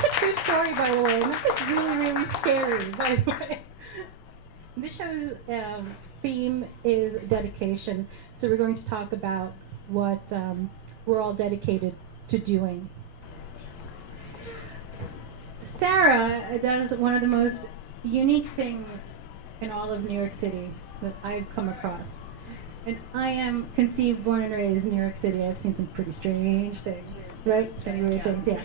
That's a true story, by the way. And that was really, really scary, by the way. This show's theme is dedication. So we're going to talk about what we're all dedicated to doing. Sarah does one of the most unique things in all of New York City that I've come across. And I am conceived, born and raised in New York City. I've seen some pretty strange things, right? Pretty weird things, yeah.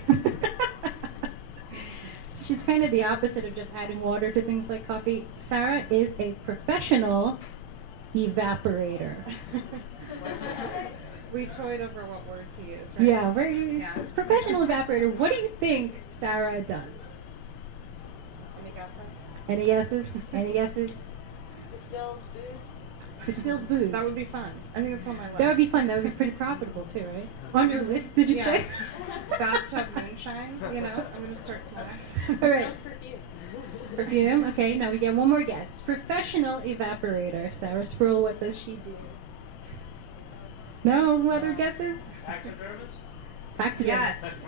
So she's kind of the opposite of just adding water to things like coffee. Sarah is a professional evaporator. We toyed over what word to use, right? Yeah, very professional evaporator. What do you think Sarah does? Any guesses? Any guesses? Any guesses? Distills booze. Distills booze. That would be fun. I think that's on my list. That would be fun. That would be pretty profitable too, right? On your list, did you say? Bathtub moonshine, I'm going to start small. All right. Smells perfume. Perfume. Okay, now we get one more guess. Professional evaporator. Sarah Sproule, what does she do? No other guesses? Taxidermist? Yes.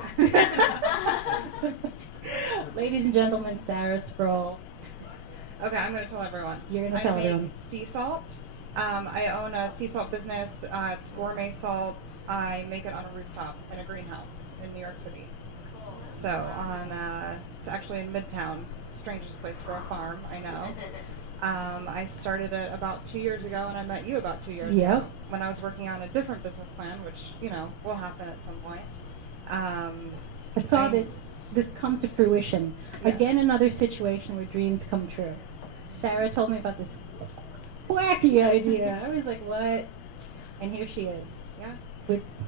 Ladies and gentlemen, Sarah Sproule. Okay, I'm going to tell everyone. You're going to tell everyone. I make sea salt. I own a sea salt business. It's gourmet salt. I make it on a rooftop in a greenhouse in New York City. So it's actually in Midtown. Strangest place for a farm, I know. I started it about 2 years ago, and I met you about 2 years ago when I was working on a different business plan, which will happen at some point. I saw this come to fruition. Yes. Again, another situation where dreams come true. Sarah told me about this wacky idea. I was like, what? And here she is. Yeah.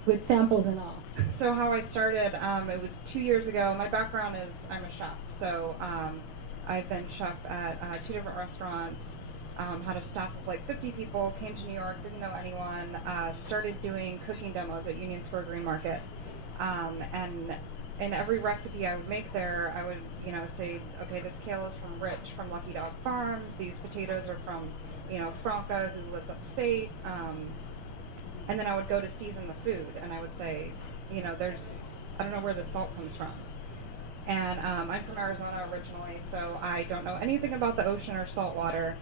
With samples and all. So how I started, it was 2 years ago. My background is I'm a chef. So I've been chef at 2 different restaurants, had a staff of like 50 people, came to New York, didn't know anyone, started doing cooking demos at Union Square Green Market. And in every recipe I would make there, I would, say, okay, this kale is from Rich from Lucky Dog Farms. These potatoes are from, Franca, who lives upstate. And then I would go to season the food, and I would say, I don't know where the salt comes from. And I'm from Arizona originally, so I don't know anything about the ocean or salt water.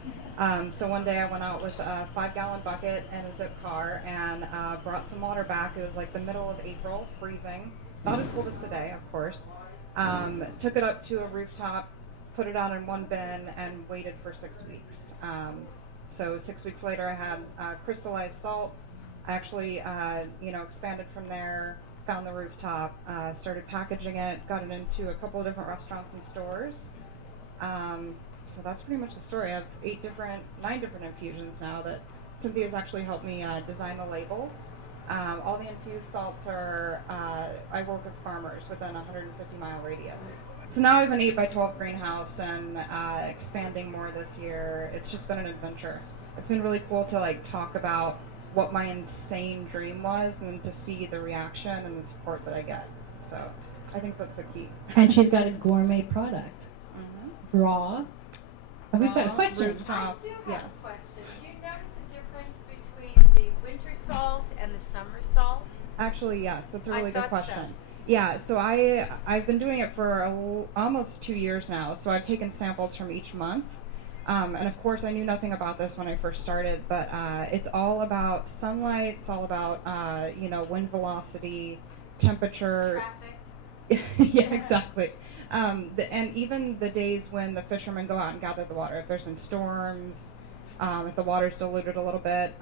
So one day I went out with a 5-gallon bucket and a zip car and brought some water back. It was like the middle of April, freezing. Not as cold as today, of course. Took it up to a rooftop, put it out in one bin, and waited for 6 weeks. So 6 weeks later, I had crystallized salt. I actually, expanded from there, found the rooftop, started packaging it, got it into a couple of different restaurants and stores. So that's pretty much the story. I have 9 different infusions now that Cynthia's actually helped me design the labels. All the infused salts are, I work with farmers within a 150-mile radius. So now I have an 8x12 greenhouse and expanding more this year. It's just been an adventure. It's been really cool to talk about what my insane dream was and to see the reaction and the support that I get. So I think that's the key. And she's got a gourmet product. Mm-hmm. Raw. And we've got a question. Rooftop. I do have Yes. a question. Do you notice the difference between the winter salt and the summer salt? Actually, yes. That's a I really good thought question. so. Yeah, so I've been doing it for almost 2 years now. So I've taken samples from each month. And of course, I knew nothing about this when I first started, but it's all about sunlight. It's all about, wind velocity, temperature. Traffic. Yeah, exactly. And even the days when the fishermen go out and gather the water, if there's been storms, if the water's diluted a little bit.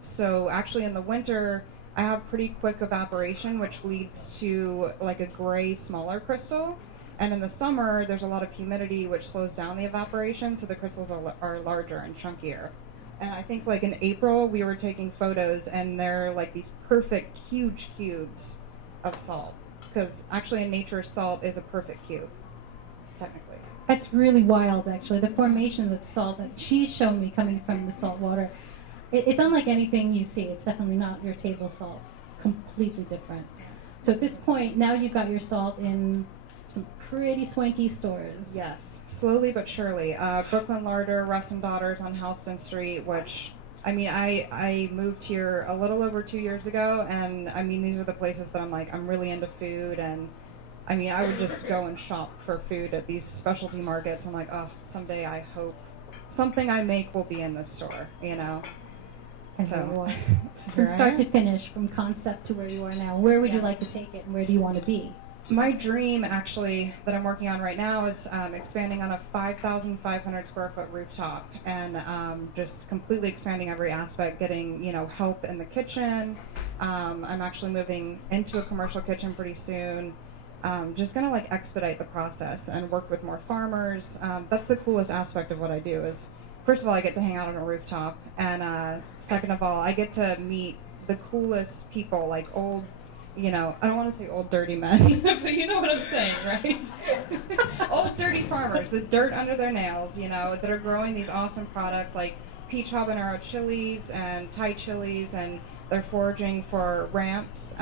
So actually in the winter, I have pretty quick evaporation, which leads to like a gray, smaller crystal. And in the summer, there's a lot of humidity, which slows down the evaporation, so the crystals are larger and chunkier. And I think like in April, we were taking photos, and they're like these perfect, huge cubes of salt. Because actually in nature, salt is a perfect cube, technically. That's really wild, actually. The formations of salt that she's shown me coming from the salt water. It's unlike anything you see. It's definitely not your table salt. Completely different. So at this point, now you've got your salt in some pretty swanky stores. Yes, slowly but surely. Brooklyn Larder, Russ and Daughters on Houston Street, which, I moved here a little over 2 years ago, and these are the places that I'm really into food, and I mean, I would just go and shop for food at these specialty markets. I'm like, oh, someday I hope something I make will be in this store, you know? And here you So, are. here From I start to am. finish, from concept to where you are now, where would you Yeah. like to take it, and where do you want to be? My dream, actually, that I'm working on right now is expanding on a 5,500 square foot rooftop, and just completely expanding every aspect, getting, you know, help in the kitchen. I'm actually moving into a commercial kitchen pretty soon. Just gonna like expedite the process and work with more farmers. That's the coolest aspect of what I do is, first of all, I get to hang out on a rooftop, and second of all, I get to meet the coolest people, like old, you know, I don't want to say old dirty men, but you know what I'm saying, right? Old dirty farmers, the dirt under their nails, you know, that are growing these awesome products like peach habanero chilies and Thai chilies, and they're foraging for ramps.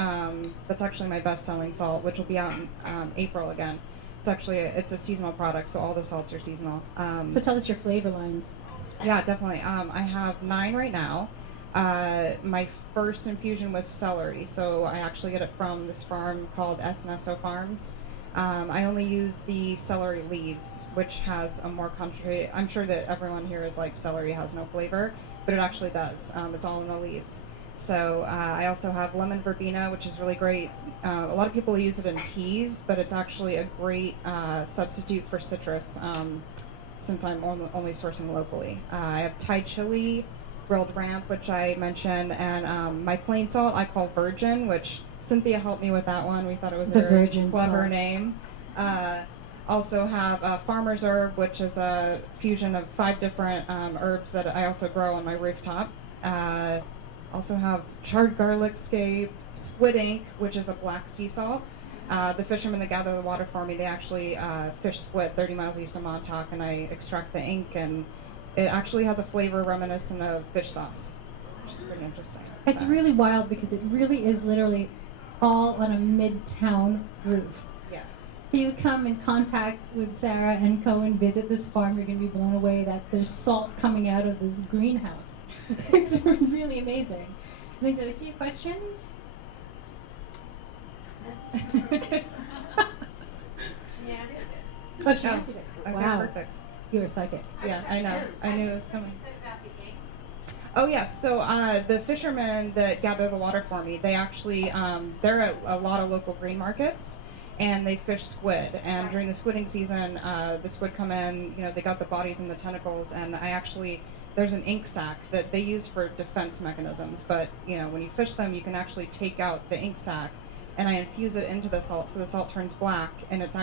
That's actually my best-selling salt, which will be out in April again. It's actually it's a seasonal product, so all the salts are seasonal. So tell us your flavor lines. Yeah, definitely. I have 9 right now. My first infusion was celery, so I actually get it from this farm called S&SO Farms. I only use the celery leaves, which has a more concentrated. I'm sure that everyone here is like celery has no flavor, but it actually does. It's all in the leaves. So I also have lemon verbena, which is really great. A lot of people use it in teas, but it's actually a great substitute for citrus, since I'm only sourcing locally. I have Thai chili, grilled ramp, which I mentioned, and my plain salt I call virgin, which Cynthia helped me with that one. We thought it was The a very virgin clever salt. name. Also have farmer's herb, which is a fusion of 5 different herbs that I also grow on my rooftop. Also have charred garlic scape, squid ink, which is a black sea salt. The fishermen that gather the water for me, they actually fish squid 30 miles east of Montauk, and I extract the ink, and it actually has a flavor reminiscent of fish sauce, which is pretty interesting. It's really wild because it really is literally all on a midtown roof. Yes. If you come in contact with Sarah and go and visit this farm, you're going to be blown away that there's salt coming out of this greenhouse. It's really amazing. I think, did I see a question? Yeah. Oh, she answered it. Okay, Wow, perfect. you were psychic. Yeah, I know. I knew it was coming. You said about the ink. Oh yes, so the fishermen that gather the water for me, they actually they're at a lot of local green markets, and they fish squid. And during the squidding season, the squid come in. You know, they got the bodies and the tentacles, and I actually there's an ink sac that they use for defense mechanisms. But you know, when you fish them, you can actually take out the ink sac, and I infuse it into the salt, so the salt turns black, and it's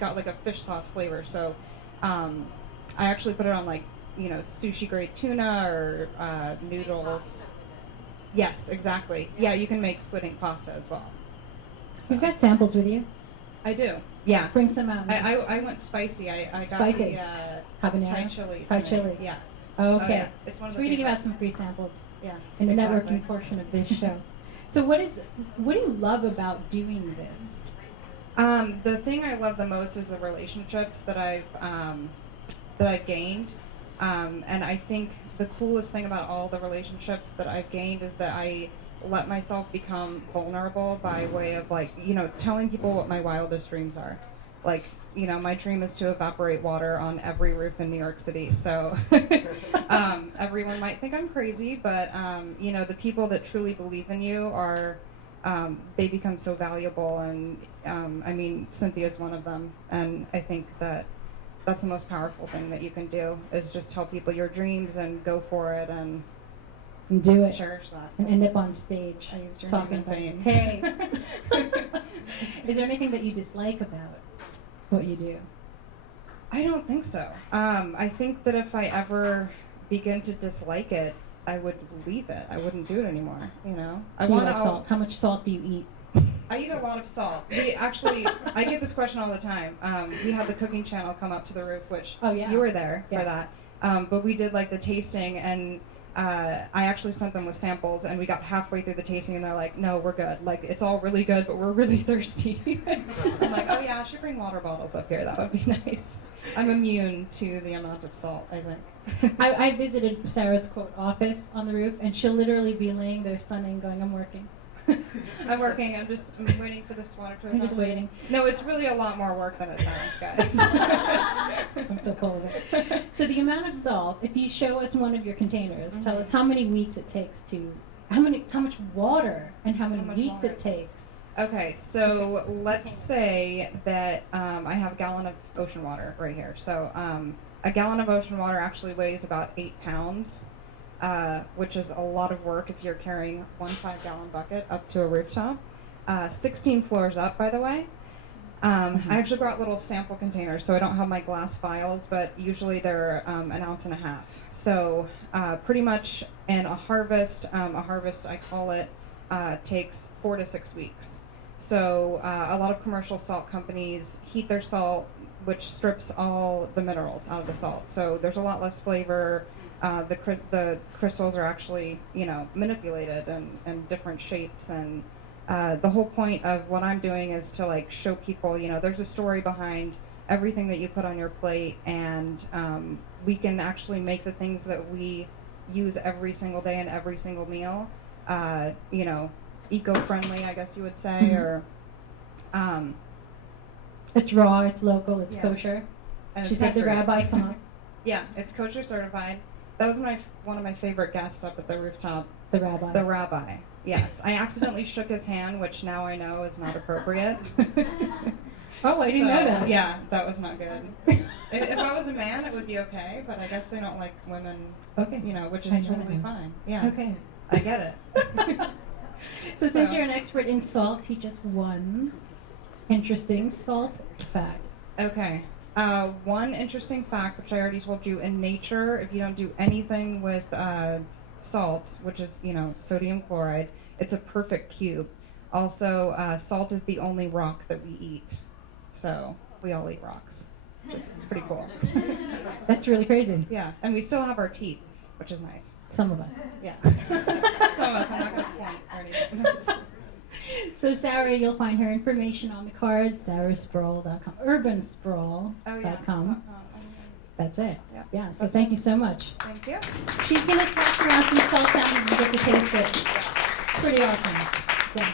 got like a fish sauce flavor. So I actually put it on like, you know, sushi grade tuna or noodles. Yes, exactly. Yeah, you can make squid ink pasta as well. You've got samples with you. I do. Yeah. Bring some out. I went spicy. I got Spicy. the Habanero? Thai chili. Thai tonight. chili. Yeah. Okay. Oh, yeah. It's one of So the we're going to give favorite. out some free samples Yeah. in the exactly. networking portion of this show. So what do you love about doing this? The thing I love the most is the relationships that I've gained, and I think the coolest thing about all the relationships that I've gained is that I let myself become vulnerable by way of, like, you know, telling people what my wildest dreams are. Like, you know, my dream is to evaporate water on every roof in New York City. So everyone might think I'm crazy, but you know, the people that truly believe in you are they become so valuable, and I mean, Cynthia's one of them, and I think that that's the most powerful thing that you can do is just tell people your dreams and go for it and Do it. cherish that. And end up on stage I used your talking name about in vain. Hey. Is there anything that you dislike about what you do? I don't think so. I think that if I ever begin to dislike it, I would leave it. I wouldn't do it anymore. You know, I So you want like salt. How much salt do you eat? I eat a lot of salt. I get this question all the time. We had the cooking channel come up to the roof, which Oh, yeah. you were there Yeah. for that. But we did like the tasting, and I actually sent them with samples, and we got halfway through the tasting, and they're like, "No, we're good. Like, it's all really good, but we're really thirsty." I'm like, "Oh yeah, I should bring water bottles up here. That would be nice." I'm immune to the amount of salt, I think. I visited Sarah's quote office on the roof, and she'll literally be laying there sunning, going, "I'm working." I'm working. I'm waiting for this water to. I'm just waiting. No, it's really a lot more work than it sounds, guys. I'm so full of it. So the amount of salt, if you show us one of your containers, tell us how many weeks it takes to, how much water and how many weeks it takes. Okay, so let's say that I have a gallon of ocean water right here. So a gallon of ocean water actually weighs about 8 pounds, which is a lot of work if you're carrying one 5-gallon bucket up to a rooftop. 16 floors up, by the way. I actually brought little sample containers, so I don't have my glass vials, but usually they're 1.5 ounces. So pretty much in a harvest I call it, takes 4 to 6 weeks. So a lot of commercial salt companies heat their salt, which strips all the minerals out of the salt. So there's a lot less flavor. The crystals are actually, manipulated and different shapes. And the whole point of what I'm doing is to like show people, there's a story behind everything that you put on your plate, and we can actually make the things that we use every single day in every single meal, eco-friendly, I guess you would say, or it's raw, it's local, it's Yeah. kosher. and She's it's had the pet-free. rabbi come up. Yeah, it's kosher certified. That was one of my favorite guests up at the rooftop. The rabbi. The rabbi. Yes, I accidentally shook his hand, which now I know is not appropriate. Oh, I didn't know that. Yeah, that was not good. If I was a man, it would be okay, but I guess they don't like women, Okay. which I is know totally that. fine. Yeah, Okay. I get it. So since So- you're an expert in salt, teach us one interesting salt fact. Okay. One interesting fact, which I already told you, in nature, if you don't do anything with salt, which is, sodium chloride, it's a perfect cube. Also, salt is the only rock that we eat. So we all eat rocks, which is pretty cool. That's really crazy. Yeah, and we still have our teeth, which is nice. Some of us. Yeah. Some of us, I'm not going to point or anything. So Sarah, you'll find her information on the card, sarahsproule.com, urbansproule.com. Oh, yeah. That's it. Yeah. Yeah, so That's thank all. you so much. Thank you. She's going to pass around some salt samples to get to taste it. Yes. Pretty awesome. Yeah.